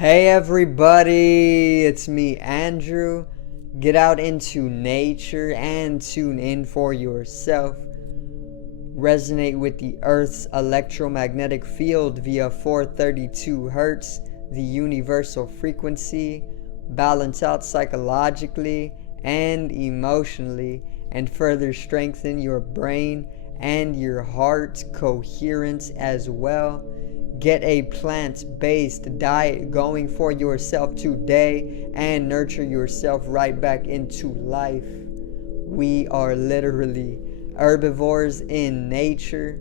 Hey everybody, it's me Andrew. Get out into nature and tune in for yourself. Resonate with the Earth's electromagnetic field via 432 Hertz, the universal frequency. Balance out psychologically and emotionally, and further strengthen your brain and your heart coherence as well. Get a plant-based diet going for yourself today and nurture yourself right back into life. We are literally herbivores in nature.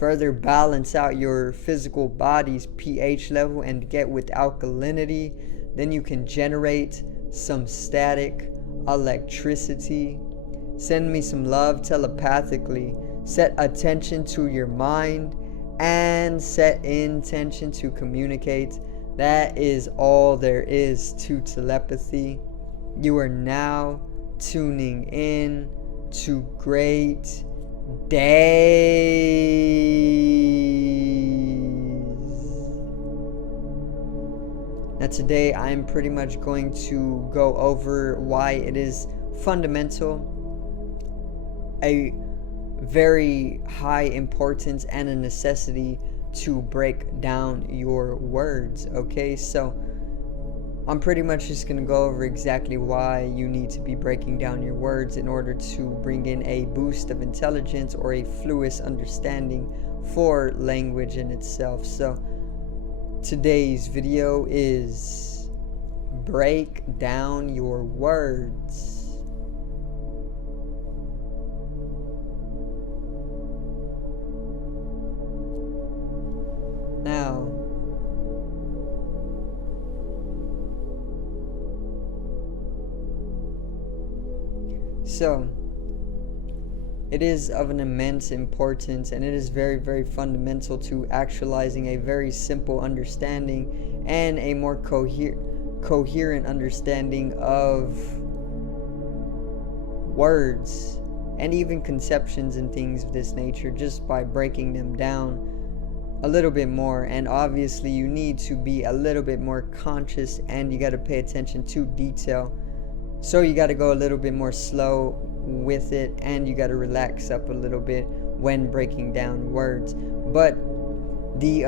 Further balance out your physical body's pH level and get with alkalinity. Then you can generate some static electricity. Send me some love telepathically. Set attention to your mind and set intention to communicate. That is all there is to telepathy. You are now tuning in to great days. Now today I'm pretty much going to go over why it is fundamental, a very high importance and a necessity to break down your words. Okay, so I'm pretty much just going to go over exactly why you need to be breaking down your words in order to bring in a boost of intelligence or a fluid understanding for language in itself. So today's video is break down your words. Now, so it is of an immense importance, and it is very, very fundamental to actualizing a very simple understanding and a more coherent understanding of words and even conceptions and things of this nature, just by breaking them down a little bit more. And obviously you need to be a little bit more conscious, and you got to pay attention to detail. So you got to go a little bit more slow with it, and you got to relax up a little bit when breaking down words. But the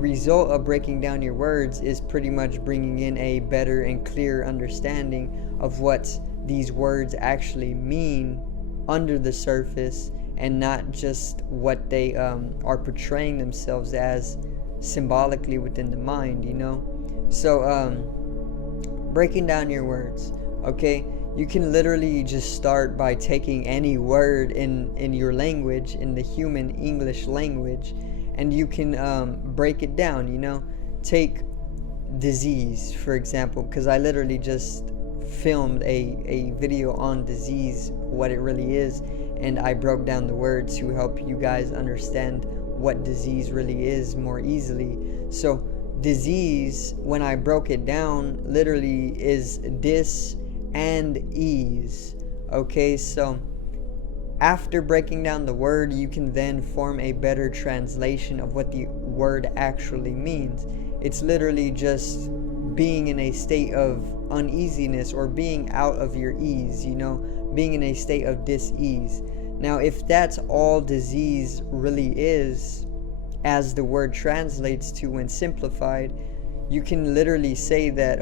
result of breaking down your words is pretty much bringing in a better and clearer understanding of what these words actually mean under the surface, and not just what they are portraying themselves as symbolically within the mind, you know. So breaking down your words, okay, you can literally just start by taking any word in your language, in the human English language, and you can break it down, you know. Take disease, for example, because I literally just filmed a video on disease, what it really is, and I broke down the words to help you guys understand what disease really is more easily. So disease, when I broke it down, literally is dis and ease. Okay, so after breaking down the word, you can then form a better translation of what the word actually means. It's literally just being in a state of uneasiness or being out of your ease, you know, being in a state of dis-ease. Now, if that's all disease really is, as the word translates to when simplified, you can literally say that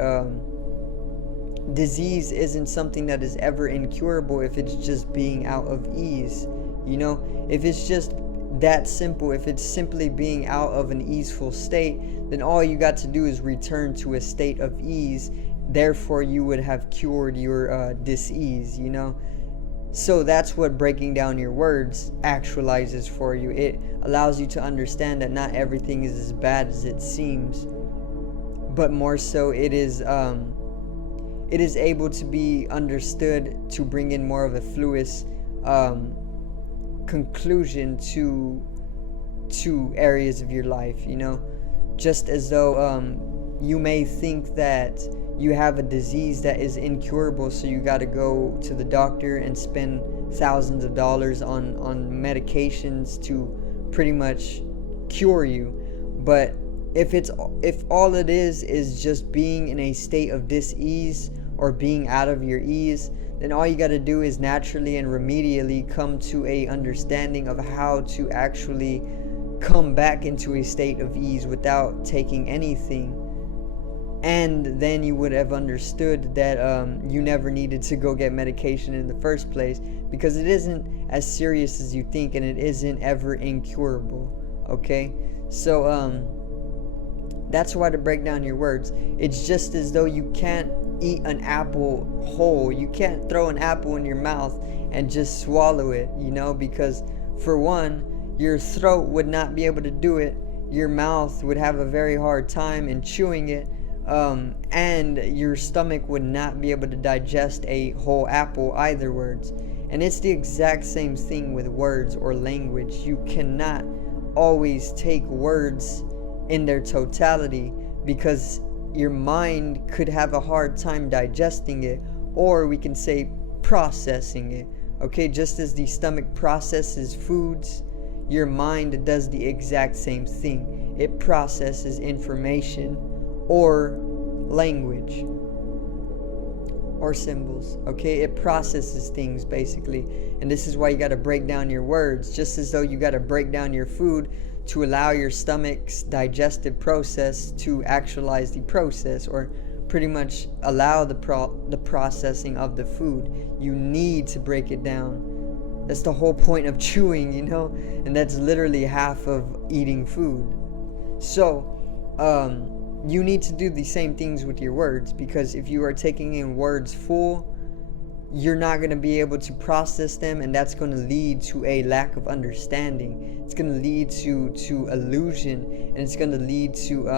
disease isn't something that is ever incurable if it's just being out of ease. You know, if it's just that simple, if it's simply being out of an easeful state, then all you got to do is return to a state of ease. Therefore, you would have cured your dis-ease, you know. So that's what breaking down your words actualizes for you. It allows you to understand that not everything is as bad as it seems, but more so it is able to be understood to bring in more of a fluid conclusion to areas of your life, you know. Just as though you may think that you have a disease that is incurable, so you got to go to the doctor and spend thousands of dollars on medications to pretty much cure you. But if all it is just being in a state of dis-ease or being out of your ease, then all you got to do is naturally and remedially come to a understanding of how to actually come back into a state of ease without taking anything. And then you would have understood that you never needed to go get medication in the first place, because it isn't as serious as you think, and it isn't ever incurable. Okay, so that's why, to break down your words, it's just as though you can't eat an apple whole. You can't throw an apple in your mouth and just swallow it, because for one, your throat would not be able to do it, your mouth would have a very hard time in chewing it, and your stomach would not be able to digest a whole apple either. Words. And it's the exact same thing with words or language. You cannot always take words in their totality, because your mind could have a hard time digesting it, or we can say processing it. Okay, just as the stomach processes foods, your mind does the exact same thing. It processes information or language or symbols. Okay, it processes things basically. And this is why you got to break down your words, just as though you got to break down your food to allow your stomach's digestive process to actualize the process, or pretty much allow the processing of the food. You need to break it down. That's the whole point of chewing, and that's literally half of eating food. So you need to do the same things with your words, because if you are taking in words full, you're not going to be able to process them, and that's going to lead to a lack of understanding. It's going to lead to illusion, and it's going to lead to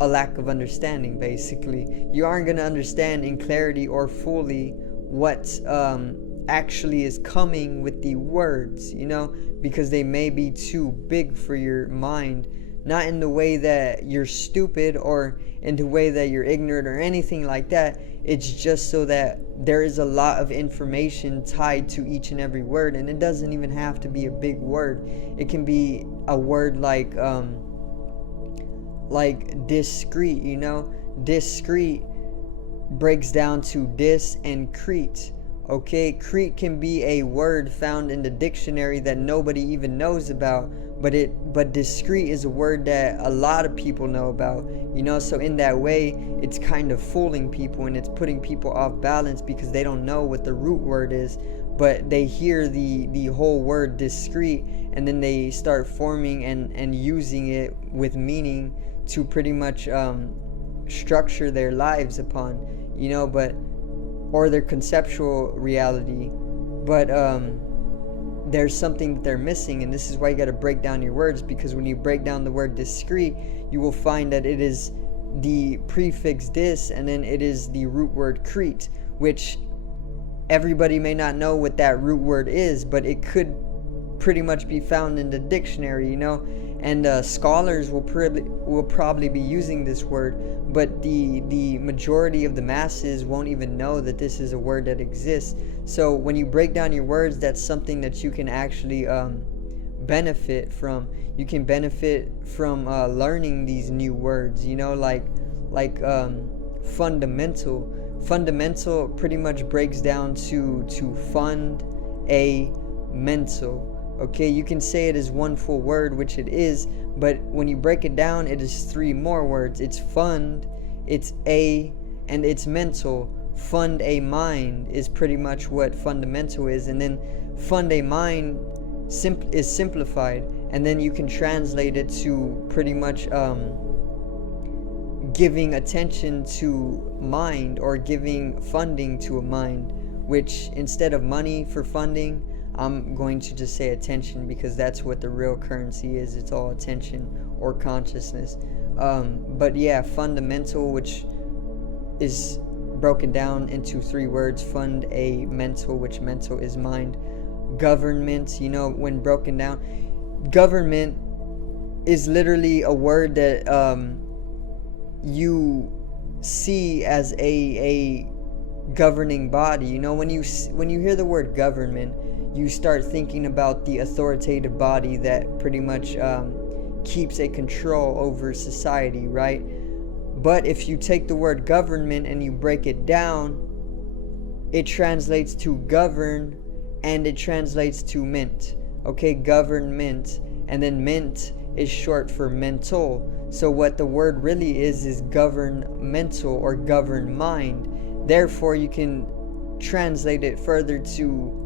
a lack of understanding. Basically, you aren't going to understand in clarity or fully what actually is coming with the words, because they may be too big for your mind. Not in the way that you're stupid or in the way that you're ignorant or anything like that. It's just so that there is a lot of information tied to each and every word, and it doesn't even have to be a big word. It can be a word like discrete. Discrete breaks down to dis and crete. Okay, crete can be a word found in the dictionary that nobody even knows about, but discrete is a word that a lot of people know about, so in that way it's kind of fooling people, and it's putting people off balance, because they don't know what the root word is, but they hear the whole word discrete, and then they start forming and using it with meaning to pretty much structure their lives upon, or their conceptual reality. But there's something that they're missing, and this is why you got to break down your words, because when you break down the word discrete, you will find that it is the prefix dis, and then it is the root word crete, which everybody may not know what that root word is, but it could pretty much be found in the dictionary, and scholars will probably be using this word, but the majority of the masses won't even know that this is a word that exists. So when you break down your words, that's something that you can actually benefit from. You can benefit from learning these new words, like fundamental pretty much breaks down to fund a mental. Okay, you can say it as one full word, which it is, but when you break it down, it is three more words. It's fund, it's a, and it's mental. Fund a mind is pretty much what fundamental is, and then fund a mind is simplified, and then you can translate it to pretty much giving attention to mind, or giving funding to a mind, which instead of money for funding, I'm going to just say attention, because that's what the real currency is. It's all attention or consciousness. But yeah, fundamental, which is broken down into three words: fund a mental, which mental is mind. Government, when broken down, government is literally a word that you see as a governing body. When you hear the word government, you start thinking about the authoritative body that pretty much keeps a control over society, right? But if you take the word government and you break it down, it translates to govern and it translates to mint. Okay, government, and then mint is short for mental. So what the word really is governmental or govern mind. Therefore, you can translate it further to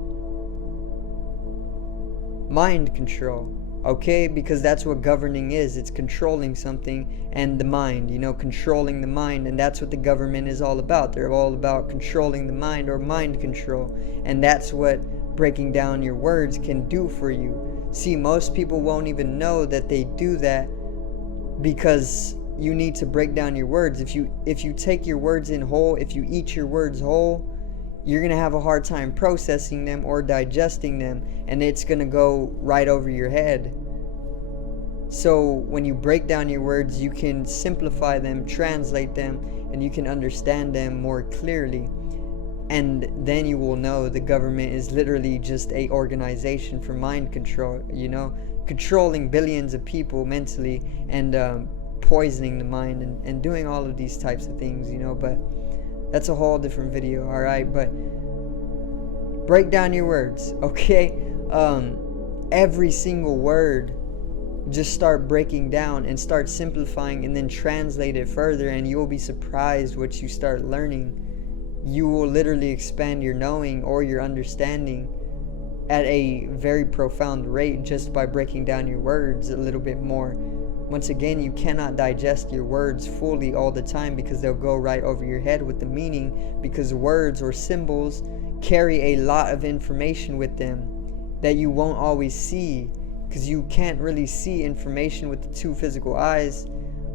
mind control. Okay, because that's what governing is. It's controlling something, and the mind, controlling the mind, and that's what the government is all about. They're all about controlling the mind, or mind control, and that's what breaking down your words can do for you. See, most people won't even know that they do that, because you need to break down your words. If you take your words in whole, if you eat your words whole, you're going to have a hard time processing them or digesting them, and it's going to go right over your head. So when you break down your words, you can simplify them, translate them, and you can understand them more clearly. And then you will know the government is literally just a organization for mind control, controlling billions of people mentally, and poisoning the mind, and doing all of these types of things, but that's a whole different video, alright? But break down your words, okay? Every single word, just start breaking down and start simplifying, and then translate it further, and you will be surprised what you start learning. You will literally expand your knowing or your understanding at a very profound rate just by breaking down your words a little bit more. Once again, you cannot digest your words fully all the time, because they'll go right over your head with the meaning, because words or symbols carry a lot of information with them that you won't always see, because you can't really see information with the two physical eyes,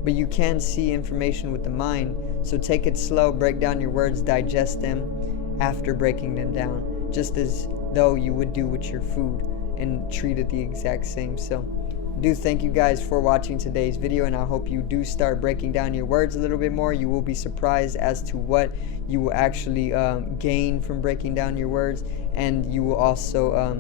but you can see information with the mind. So take it slow, break down your words, digest them after breaking them down, just as though you would do with your food, and treat it the exact same. So do thank you guys for watching today's video, and I hope you do start breaking down your words a little bit more. You will be surprised as to what you will actually gain from breaking down your words, and you will also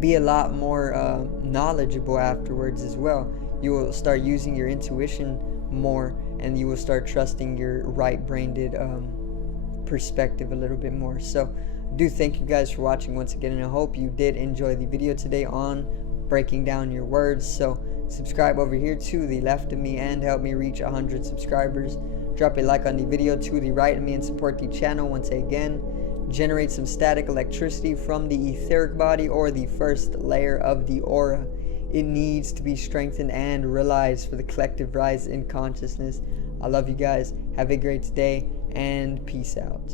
be a lot more knowledgeable afterwards as well. You will start using your intuition more, and you will start trusting your right-brained perspective a little bit more. So do thank you guys for watching once again, and I hope you did enjoy the video today on breaking down your words. So subscribe over here to the left of me and help me reach 100 subscribers. Drop a like on the video to the right of me and support the channel once again. Generate some static electricity from the etheric body, or the first layer of the aura. It needs to be strengthened and realized for the collective rise in consciousness. I love you guys. Have a great day, and peace out.